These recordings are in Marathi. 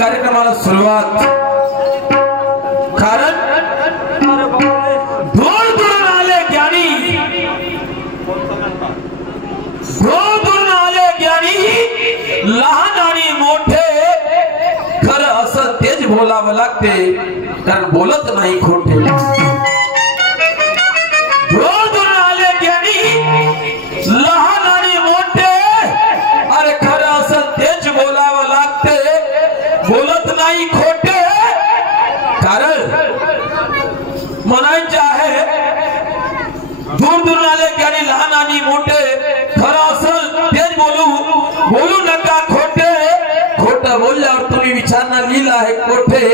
कार्यक्रमाला सुरुवात कारण दूर दूरून आले ज्ञानी लहान आणि मोठे खरं असं तेच बोलावं लागते कारण बोलत नाही खोटे दूर दूरून आले ज्ञानी लहान आणि मोठे अरे खरं असं तेच बोलावं लागते बोलत नाही खोटे कारण म्हणायचे आहे दूर दूर आले की आणि लहान आणि मोठे खरं असेल तेच बोलू नका खोटे खोटं बोलल्यावर तुम्ही विचारणार लिहिलं आहे कोठे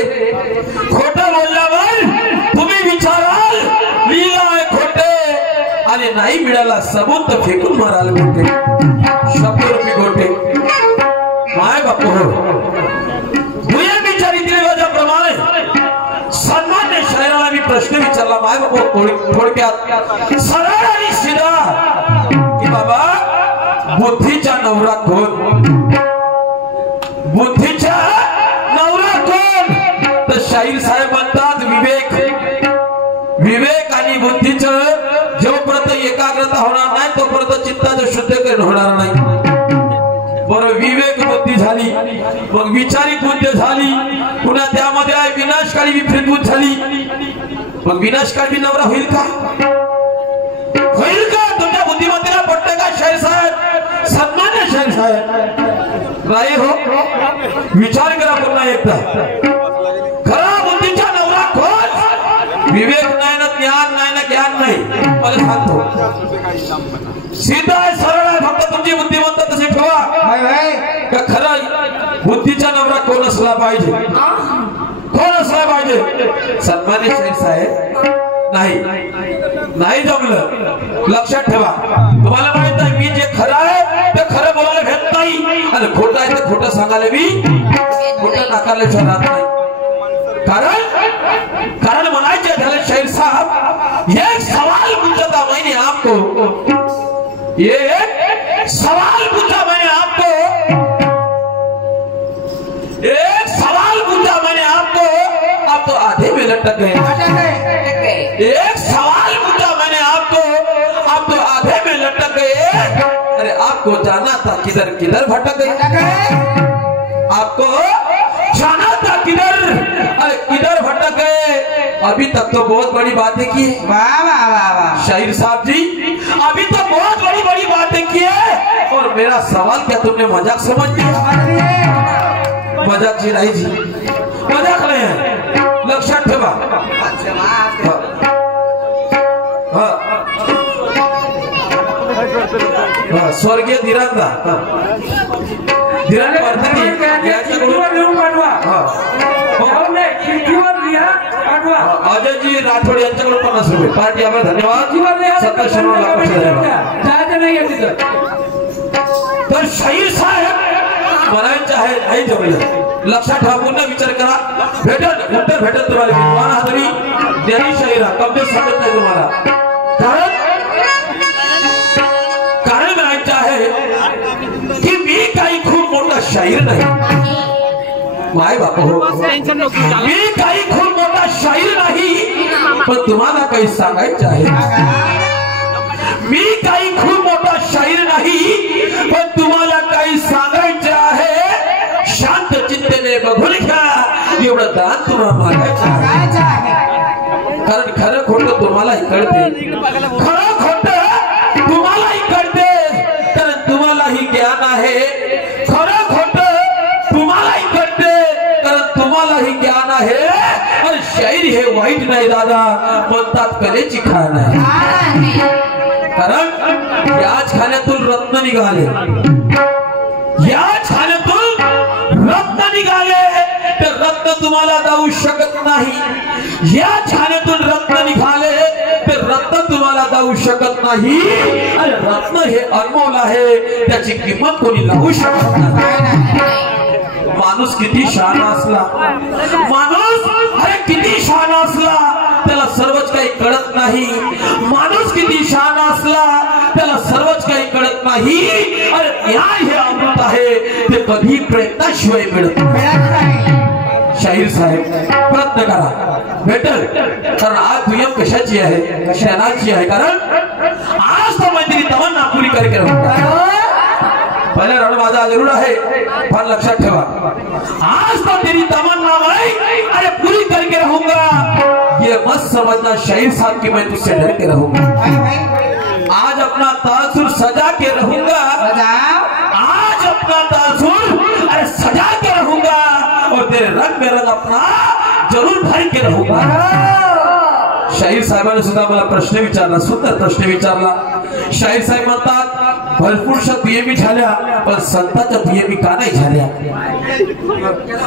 खोटं बोलल्यावर तुम्ही विचाराल लिहिलं आहे खोटे आणि नाही मिळाला सबूत फेकून माराल खोटे शब्द रुपये खोटे माय बापू हो सामान्य शहराला मी प्रश्न विचारला माय बाबा थोडक्यात सरळ आणि सीधा की बाबा बुद्धीचा नवरा कोण बुद्धीचा नवरा कोण तर शाहीर साहेब म्हणतात विवेक आणि बुद्धीचं जोपर्यंत एकाग्रता होणार नाही तोपर्यंत चित्ताचं शुद्धीकरण होणार नाही बरं विवेक बुद्धी झाली मग विचारित बुद्धी झाली पुन्हा त्यामध्ये विनाशकारी विपरीत बुद्धी झाली मग विनाशकारी नवरा होईल का तुमच्या बुद्धिमत्तेला पटते का शाहीर साहेब सन्मान्य शाहीर साहेब नाही हो विचार करा पुन्हा एकदा खरा बुद्धीचा नवरा कोण विवेक नाही ना ज्ञान नाही ना ज्ञान नाही मला सांगतो सीधा आहे सरळ आहे फक्त तुमची बुद्धिमत्ता तशी ठेवा का खरं बुद्धीचा नवरा कोण असला पाहिजे कोण असला पाहिजे सन्मान्य शाहीर साहेब नाही जमलं लक्षात ठेवा तुम्हाला माहित आहे मी जे खरं आहे ते खरं बोलायला भेट नाही आणि खोटं आहे ते खोटं सांगायला मी खोटं नाकारल्याशिवाय राहत नाही कारण म्हणायचे झाले शाहीर साहब एक सवाल पूछा था मैंने आपको ये सवाल पूछा मैंने आपको एक सवाल पूछा मैंने आपको आप तो आधे में लटक गए एक सवाल पूछा मैंने आपको आप तो आधे में लटक गए अरे आपको जाना था किधर किधर भटक गए आपको जाना था किधर अरे किधर भटक गए अभी तक तो बहुत बड़ी बातें की वाह वाह वाह शाहीर साहब जी अभी तो बहुत बड़ी बातें की है और मेरा सवाल क्या तुमने मजाक समझ लिया मजाक जी नहीं जी मजाक नहीं है लक्षात ठेवा स्वर्गीय धीरांदा अजय जी राठोड यांच्याकडून 50 रुपये पार्टी आभार धन्यवाद तर शाहीर साहेब म्हणायचे आहे नाही जमलं लक्षात ठेवा पुन्हा विचार करा भेटल उत्तर भेटल तुम्हाला विद्वान हा तरी ज्ञानी शाहीर हा कमजोर सांगत नाही तुम्हाला कारण म्हणायचे आहे की मी काही खूप मोठा शाहीर नाही माय बाप हो मी काही खूप मोठा शाहीर नाही पण तुम्हाला काही सांगायचे आहे मी काही खूप मोठा शाहीर नाही पण तुम्हाला काही सांगायचे आहे शांत चित्तेने बघून घ्या एवढं दान तुम्हाला मागायचं आहे कारण खरं खोटं तुम्हालाही कळते खरं खोटं तुम्हालाही कळते कारण तुम्हालाही ज्ञान आहे खरं खोटं तुम्हालाही कळते कारण तुम्हालाही ज्ञान आहे आणि शाहीर हे वाईट नाही दादा म्हणतात कलेची खाण आहे कारण याच खाण्यातून रत्न निघाले याच खाण्यातून रत्न निघाले ते रत्न तुम्हाला जाऊ शकत नाही। या छानेतून रत्न निघाले ते रत्न तुम्हाला जाऊ शकत नाही। अरे रत्न हे अनमोल आहे, त्याची किंमत कोणी लावू शकत नाही। माणूस किती शहाणा असला, माणूस अरे किती शहाणा असला त्याला सर्वच काही कळत नाही। माणूस किती शहाणा असला त्याला सर्वच काही कळत नाही। अरे न्याय हे अमृत आहे, ते कधी प्रयत्नाशिवाय मिळत नाही। शाहीर साहेब प्रयत्न करा, भेटल। कारण आज दुय्यम कशाची आहे, क्षणाची आहे। कारण आज तो मैत्री तमन्ना पुरी करके रहूंगा। पहला राउंड माझा जरूर है, पर लक्षात ठेवा, आज तो तेरी तमन्ना मैं अरे पूरी करके रहूंगा। ये मत समझना शाहीर साहब की मैं तुझसे डर के रहूंगा। आज अपना तासुर सजा के रहूंगा, आज अपना तासुर अरे सजा के रहूंगा और तेरे रंग में रंग अपना जरूर भर के रहूंगा। शाहीर साहेबांनी सुद्धा मला प्रश्न विचारला, सुंदर प्रश्न विचारला। शाहीर साहेब म्हणतात भरपूरशा दुय्यमी झाल्या, पण संतांच्या दुय्यमी का नाही झाल्या?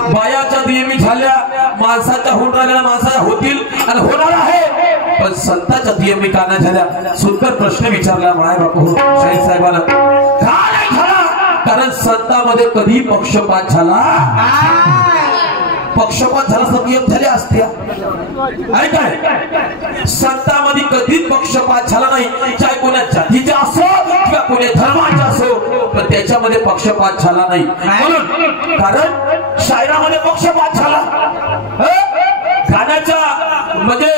बायाच्या दुय्यमी झाल्या, माणसाच्या होऊन राहिल्या, माणसाच्या होतील आणि होणार आहे, पण संतांच्या दुय्यमी का नाही झाल्या? सुंदर प्रश्न विचारला माय बापू शाहीर साहेबांना। का नाही झाला? कारण संतांमध्ये कधी पक्षपात झाला? पक्षपात झाला तर नियम झाले असते। काय संतांमध्ये कधीच पक्षपात झाला नाही, चाहे कोणा जातीचा असो किंवा कोणी धर्माचा असो, पण त्याच्यामध्ये पक्षपात झाला नाही। म्हणून कारण शायरामध्ये पक्षपात झाला। गाण्याच्या म्हणजे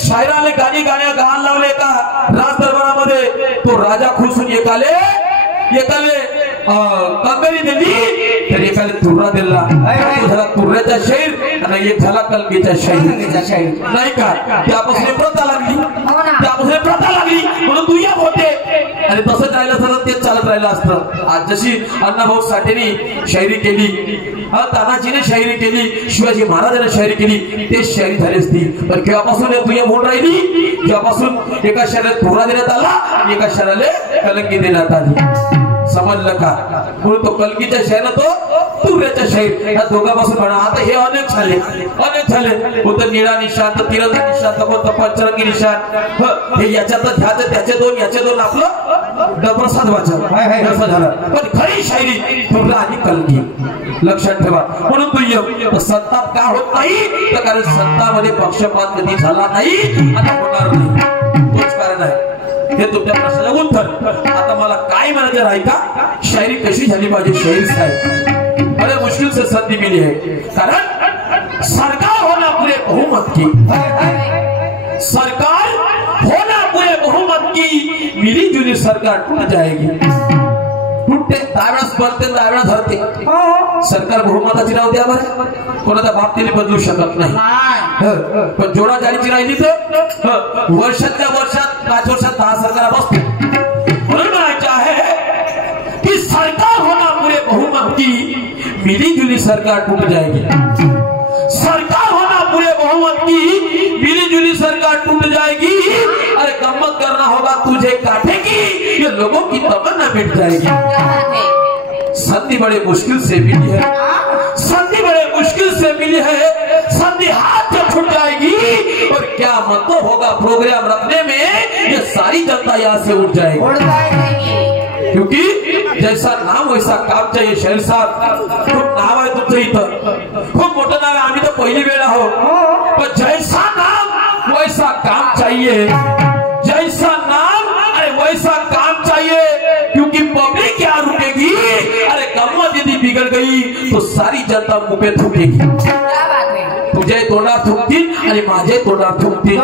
शायराने गाणी गाणं लावले का राज दरबारामध्ये, तो राजा खुसून एकाले कंगरी दिली तर एकाला तुर्रा दिला, झाला तुर्ऱ्याचा शाहीर आणि एक झाला कलगीचा शाहीर, नाही का? त्यापासून प्रथा लागली, त्यापासून प्रथा लागली, म्हणून दुय्यम होते। आणि तसंच राहिलं तर तेच चालत राहिलं असतं। आज जशी अण्णाभाऊ साठेंनी शायरी केली, तानाजीने शायरी केली, शिवाजी महाराजांनी शायरी केली, तेच शायरी झाली असती। पण केव्हापासून दुय्यम होऊन राहिली? जेव्हापासून एका शहराला तुर्रा देण्यात आला आणि एका शहराला कलंगी देण्यात आली। समजलं का? म्हणून तो कलगीच्या शाहीर, तो तुर्याच्या शाहीर, या दोघांपासून म्हणा। आता हे अनेक झाले, कोणतं निळा निशाण, तर तिरंगा निशाण, तर कोणतं पंचरंगी निशाण, हे याच्यात ह्याचं याचे दोन आपलं डबरसाद वाचा झालं। पण खरी शायरी तुर्रा आणि कलगी, लक्षात ठेवा। म्हणून दुय्यम संताप का होत नाही? तर कारण संतांमध्ये पक्षपात कधी झाला नाही आणि होणार नाही, तोच कारण आहे। हे तुमच्या प्रश्नाचं उत्तर। आता मला काय म्हणायचं आहे का, शायरी कशी झाली पाहिजे? शाहीर साहेब बड़े मुश्किल से संधि मिली है, कारण सरकार होना पूरे बहुमत की, सरकार होना पूरे बहुमत की, मिली जुली सरकार टूट जाएगी। टूटते त्यावेळेस बनते, त्यावेळेस धरते। सरकार बहुमताची राहू द्या बरं, कोणाचा बाप तिने बदलू शकत नाही। पण जोडा जाळीची राहिली तर वर्षातल्या वर्षात 5 वर्षात 10 सरकार बसते। म्हणून म्हणायचं आहे की सरकार होना पूरे बहुमत की, मिली जुली सरकार टूट जाएगी। सरकार होना पूरे बहुमत की, मिली जुली सरकार टूट जाएगी। अरे गम्मत करना होगा तुझे काटेगी, ये लोगों की तमन्ना मिट जाएगी। संधि बड़े मुश्किल से मिली है, संधि बड़े मुश्किल से मिली है, संधि हाथ से छूट जाएगी और क्या मतलब होगा प्रोग्राम रखने में, ये सारी जनता यहाँ से उठ जाएगी। क्योंकि जैसा नाम वैसा काम चाहिए। शाहीर साहब खूप नाव आहे तुमचं इथं, खूप मोठं नाव आहे, आम्ही तर पहिली वेळ आहोत, पण जैसा नाम वैसा काम चाहिए, जैसा नाम अरे वैसा काम चाहिए। क्योंकि पब्लिक क्या रुकेगी? अरे गम्मत यदि बिगड़ गई तो सारी जनता मुंह पे थूकेगी। तुझे तोंडात थुकतील आणि माझे तोंडात थुकतील।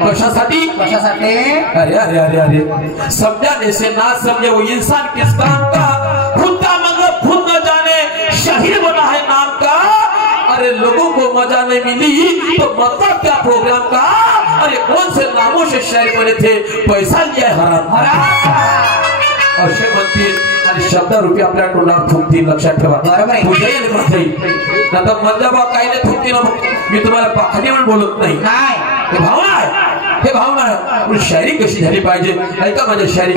कशासाठी? अरे अरे अरे अरे समझाने से ना समझे वो इंसान किस काम का, खुद का मतलब खुद न जाने, शहीद बना है नाम का। अरे लोगों को मजा नहीं मिली तो मतलब क्या प्रोग्राम का? अरे कौन से नामों से शायर बने थे, पैसा लिया हराम असे म्हणतील आणि शब्द रुपये आपल्या तोंडावर थुकतील। लक्षात ठेवा, तुझे नंतर मंजाबा काही नाही थुकतील। मी तुम्हाला पाखणी म्हणून बोलत नाही, हे भावना आहे, हे भावना आहे। शायरी कशी झाली पाहिजे ऐका माझ्या शायरी।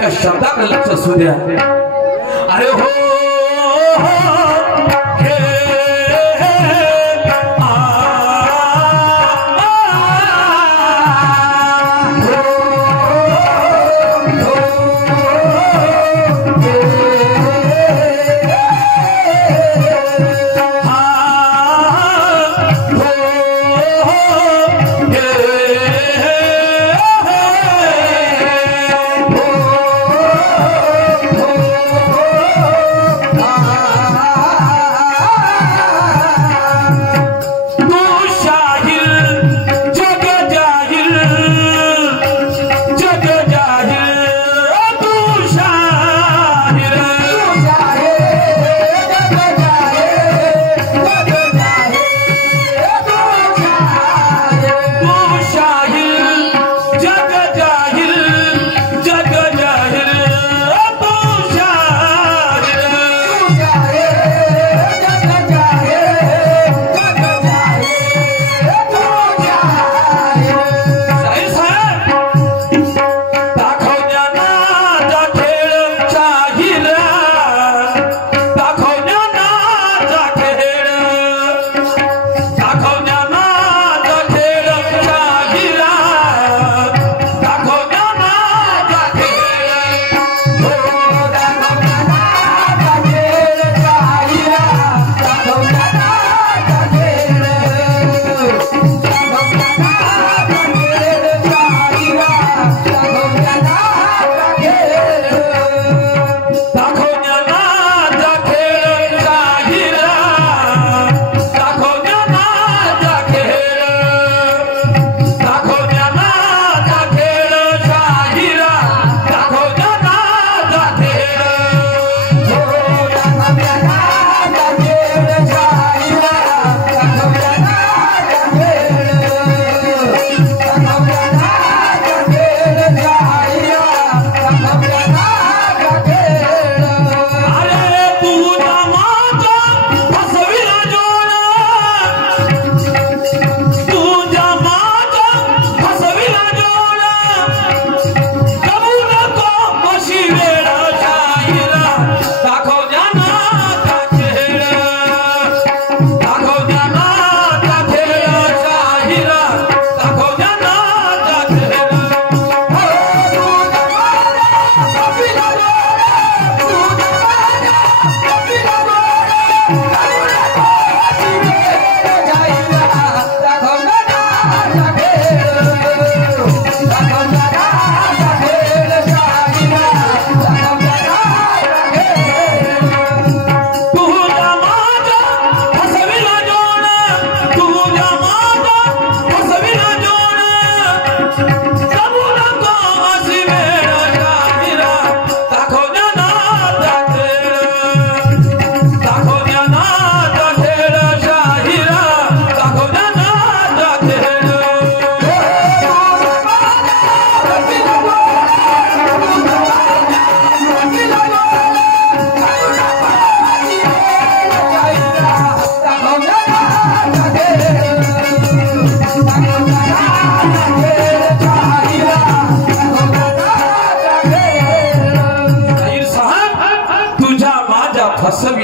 एका शब्दाकडे लक्ष असू द्या. अरे हो Ah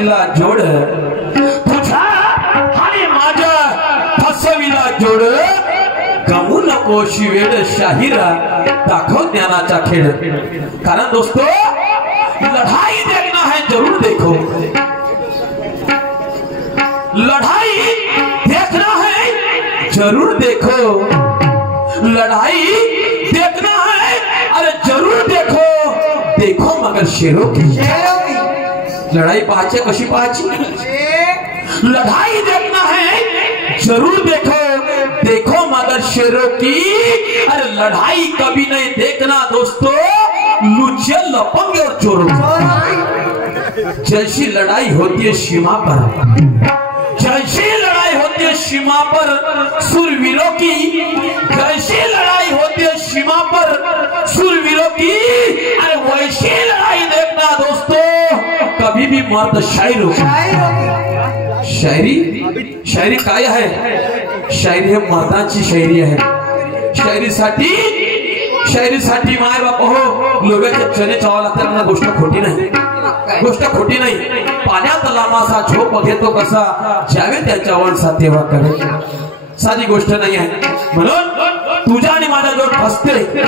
फसविला जोड तुझा आणि माझ्या फसविला जोड गमू नको शिवेड शाहिरा दाखव ज्ञानाचा खेळ कारण दोस्तों लड़ाई देखना है जरूर देखो लड़ाई देखना है जरूर देखो लड़ाई देखना है अरे जरूर देखो देखो मगर शेरों की लड़ाई पाहायची कशी पाहायची लड़ाई देखना है जरूर देखो देखो मगर शेरों की अरे लड़ाई कभी नहीं देखना दोस्तों लुच्चे लपंगे और चोरों जैसी लड़ाई होती है सीमा पर जैसी लड़ाई होती है सीमा पर सूरवीरों की जैसी लड़ाई होती है सीमा पर सूरवीरों की अरे वैसी लड़ाई देखना दोस्तों कभी भी मर्द शायरों शायरी शायरी काय है शायरी है मर्दांची शायरी आहे शायरीसाठी माय बाप हो लोकांचे चणे चावा लागतात गोष्ट खोटी नाही पाण्यात लांबासा झोप घेतो कसा ज्यावे त्याच्या वळसा तेव्हा करे साधी गोष्ट नाही आहे म्हणून तुझ्या आणि माझ्या जोड फसते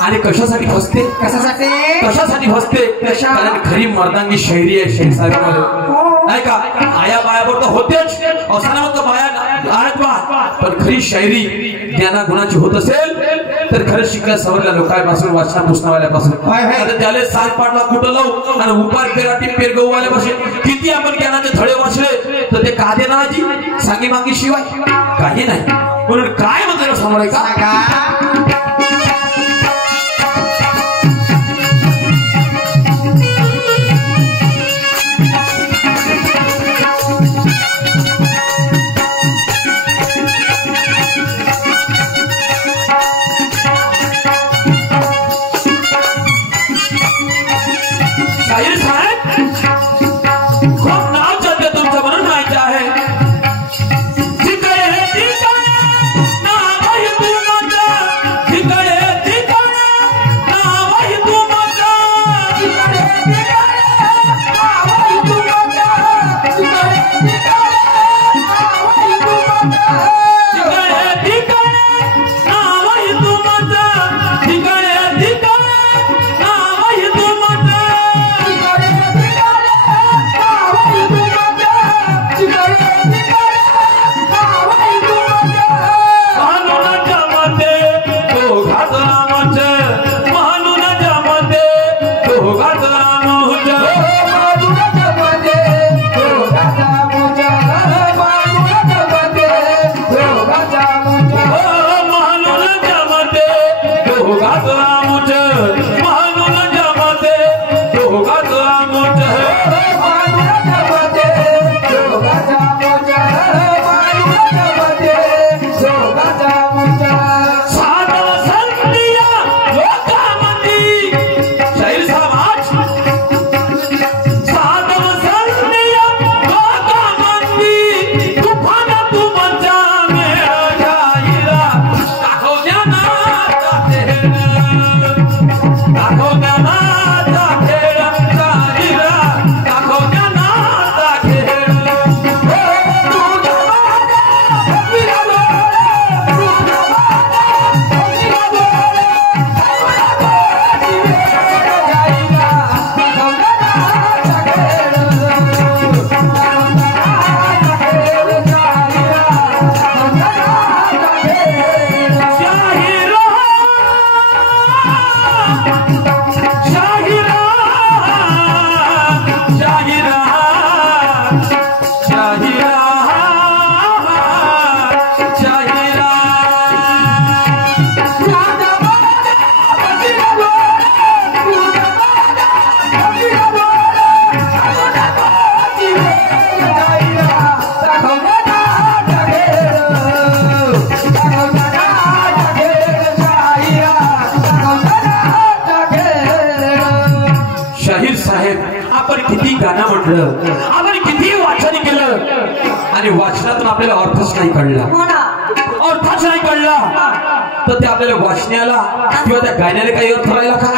आणि कशासाठी फसते कशासाठी फसते कारण खरी मर्दांगी शायरी आहे शाहीर साहेबांमध्ये नाही का आया बायावर तर होतेच असं ना मग बाया आहेत बा पण खरी शायरी ज्ञाना गुणाची होत असेल तर खरं शिकल्या सवरल्या लोकांपासून वाचना पुसणावाल्यापासून त्याला सात पाटला कुठं लावू आणि उपार पेराटी पेर गहूवाल्यापासून किती आपण ज्ञानाचे धडे वाचले तर ते का देणार आजी सांगी मागी शिवाय काही नाही म्हणून काय म्हणतो सांभाळायचा गाणं म्हटलं आपण किती वाचन केलं आणि वाचनातून आपल्याला अर्थच नाही कळला अर्थच नाही कळला तर ते आपल्याला वाचण्याला किंवा त्या गाण्याला काही अर्थ राहिला का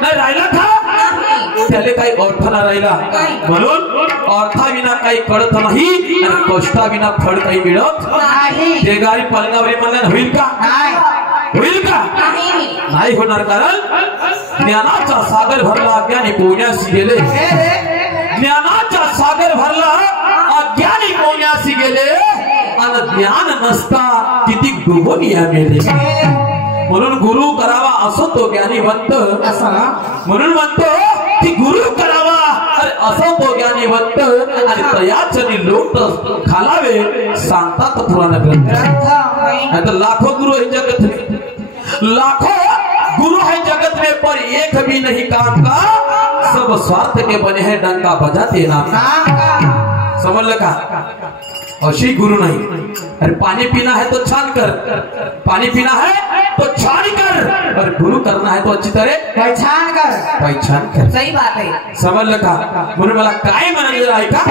नाही राहिला का त्याले काही अर्थ ना राहिला म्हणून अर्थाविना काही कळत नाही आणि कष्टाविना फळ काही मिळत ते गाडी पलंगावरी म्हणल्यान होईल का होईल का नाही होणार कारण ज्ञानाचा सागर भरला अज्ञानी पोहण्यास गेले ज्ञानाचा सागर भरला अज्ञानी पोहण्यास गेले आणि ज्ञान नसता किती डुबून या मेले म्हणून गुरु करावा असो तो ज्ञानीवंत म्हणून म्हणतो की गुरु करावा अरे असो तो ज्ञानीवंत आणि तयाच लोट खालावे सांगतात पुराण ग्रंथ आता लाखों गुरु है जगत में लाखों गुरु है जगत में पर एक भी नहीं काम का सब स्वार्थ के बने हैं डंका बजाते ना समझ का अशी गुरु नहीं अरे पानी पीना है तो छान कर पानी पीना है तो छान कर और गुरु करना है तो अच्छी तरह पहचान कर सही बात है समझ का म्हणून मला काय म्हणायचं आहे का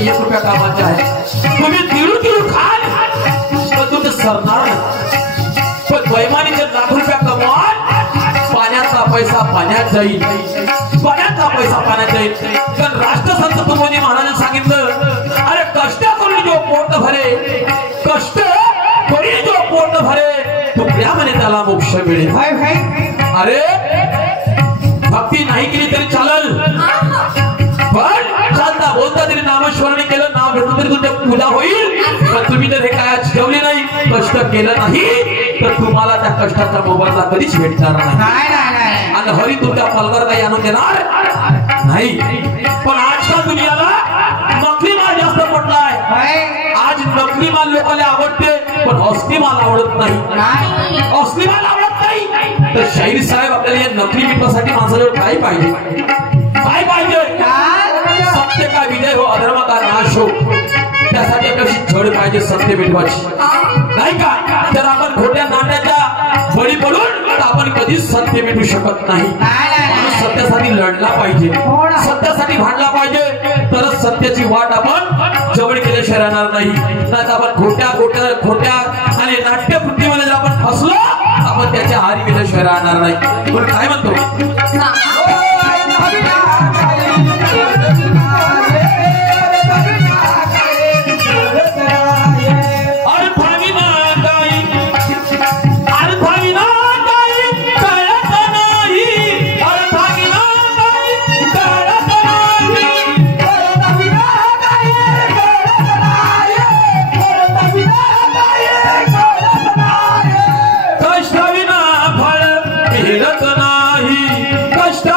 ₹1 कामाचा आहे तुम्ही तिळू खाल पण तुमचं सरणार पण बैमानीचे ₹1,00,000 कमवाल पाण्याचा पैसा पाण्यात जाईल पाण्याचा पैसा पाण्यात जाईल कारण राष्ट्रसंत तुकोजी महाराजांनी सांगितलं अरे कष्ट करून जो पोट भरे कष्ट करून जो पोट भरे तो प्रेमाने त्याला मोक्ष मिळेल अरे भक्ती नाही केली तरी चालेल पण चालता बोलता तरी नामस्मरण केलं नाव घेतलं तरी तुमच्या पूजा होईल पण तुम्ही जर हे काय ठेवले नाही कष्ट केलं नाही तर तुम्हाला त्या कष्टाचा मोबदला कधीच भेटणार नाही आणि हरी तुमच्या पलवर काही आणून देणार नाही पण आजच्या दुनियाला नकली माल जास्त पडलाय आज नकली माल लोकांना आवडते पण असली माल आवडत नाही असली माल आवडत नाही तर शाहीर साहेब आपल्याला या नकली मिटवासाठी माणसाजवळ काय पाहिजे काय पाहिजे सत्य का विजय हो अधर्म का नाश हो त्यासाठी कशी झड पाहिजे सत्य मिटवायची नाही का जर आपण खोट्या नाट्याच्या बळी पडून तर आपण कधीच सत्य मिटू शकत नाही सत्यासाठी लढला पाहिजे सत्यासाठी भांडला पाहिजे तरच सत्याची वाट आपण जवळ केल्याशिवाय राहणार नाही तर आपण खोट्या आणि नाट्यवृत्तीमध्ये जर आपण फसलो आपण त्याच्या आहारी गेल्याशिवाय राहणार नाही पण काय म्हणतो कष्ट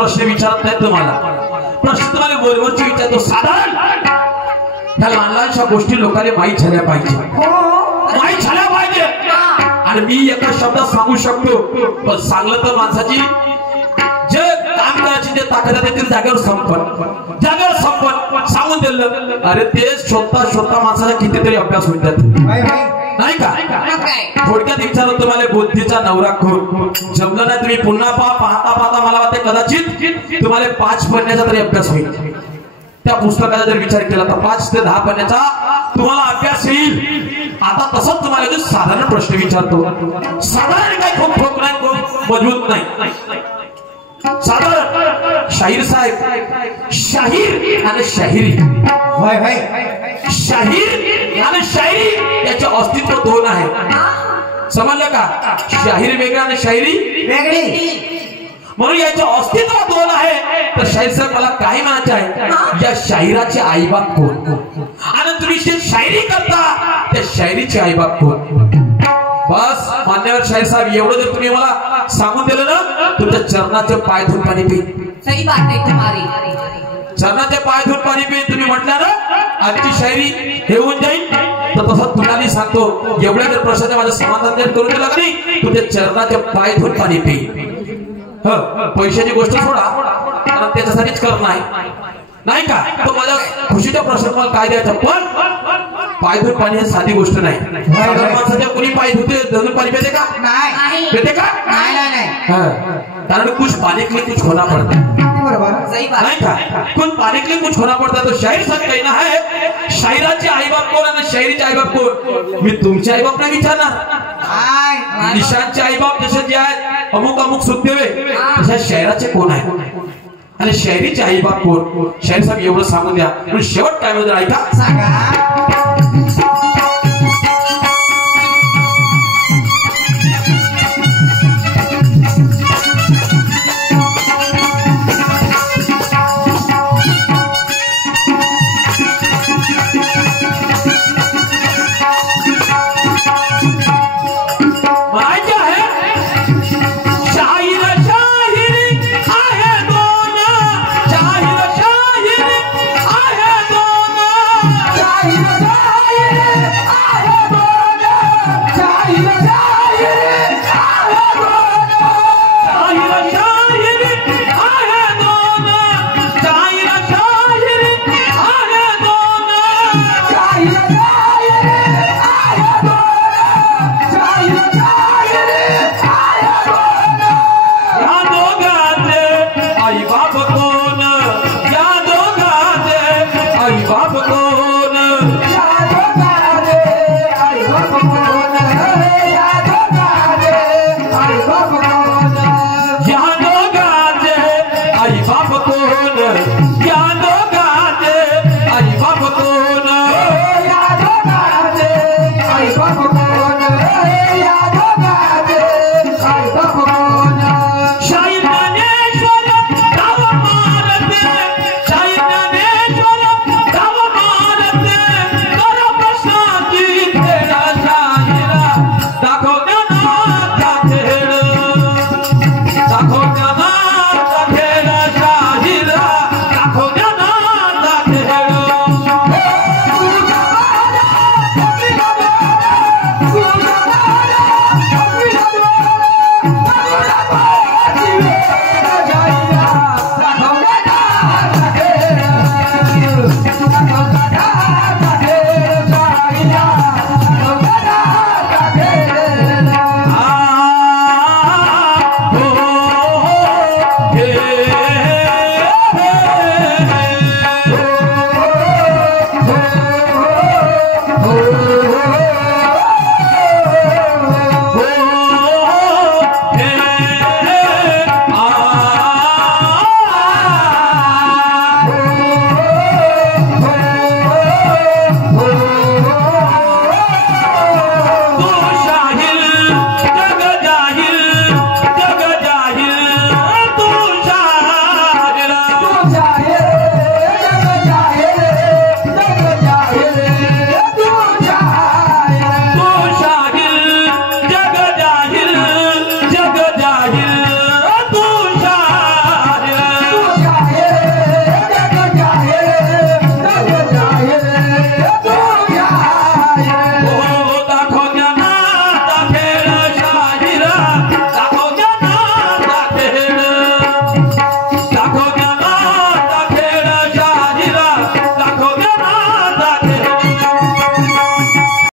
प्रश्न विचारत नाही तुम्हाला, प्रश्न तुम्हाला बोलवरची विचारतो. साधारण ह्या लहान लहानशा गोष्टी लोकांना माहीत झाल्या पाहिजे, माहीत झाल्या पाहिजे. आणि मी एका शब्दात सांगू शकतो, पण सांगलं तर माणसाची जे काम करायची जे ताकद आहे ते जागेवर संपत सांगून दिलं. अरे ते स्वतः माणसाचा कितीतरी अभ्यास होऊन जातो नाही का. थोडक्यात विचारलं तुम्हाला, बुद्धीचा नवरा कोण? जमलं नाही तुम्ही पुन्हा पाहता मला वाटते कदाचित तुम्हाला 5 पन्न्याचा तरी अभ्यास होईल. त्या पुस्तकाचा जर विचार केला तर 5 ते 10 पन्न्याचा तुम्हाला अभ्यास येईल. आता तसंच तुम्हाला जो साधारण प्रश्न विचारतो, साधारण काय खूप ठोक नाही, खूप मजबूत नाही, साधारण शाहीर साहेब, शाहीर आणि शाहिरी, शाहीर आणि शायरी याचे अस्तित्व दोन आहे. समजलं का? शाहीर वेगळा आणि शायरी वेगळी, म्हणून याचे अस्तित्व दोन आहे. तर शाहीर साहेब मला काय म्हणायचे आहे, या शाहिराचे आईबाप कोण? आणि तुम्ही जे शायरी करता त्या शायरीचे आईबाप कोण? बस मान्यवर शाहीर साहेब, एवढं जर तुम्ही मला सांगून दिलं ना, तुमच्या चरणाचे पाय धुवून पाणी पिईन. सही बात आहे तुम्हारी. चरणाचे पाय धुवून पाणी पिईन. तुम्ही म्हटलं ना आजची शायरी हे होऊन जाईल, तर तसं तुम्हाला सांगतो, एवढ्या जर प्रश्नाचे माझं समाधान जर करून दिलं का नाही, तुमच्या चरणाचे पाय धुवून पाणी पिईन. पैशाची गोष्ट सोडा, कारण त्याच्यासाठीच करणं नाही का. तो माझ्या खुशीचा प्रश्न मला काय द्यायचा, पण पाय धुवून पाणी ही साधी गोष्ट नाही. माणसाच्या कोणी पाय धुते धुवून पाणी पिते का? नाही पिते का? नाही. कारण कुछ पाने के लिए कुछ खोना पड़ता है, नहीं का? कुछ पाने के लिए कुछ खोना पड़ता है. तो शाहीर साहब कहना है, शाहिराचे आईबाप कोण आणि शायरीचे आईबाप कोण? मी तुमचे आईबाप नाही विचारणार, निशांतचे आईबाप जसे जे आहेत अमुक सुखदेवे, तशा शाहिराचे कोण आहे आणि शायरीचे आईबाप कोण? शाहीर साहेब एवढं सांगून द्या. पण शेवट काय म्हणजे ऐका, शाहीर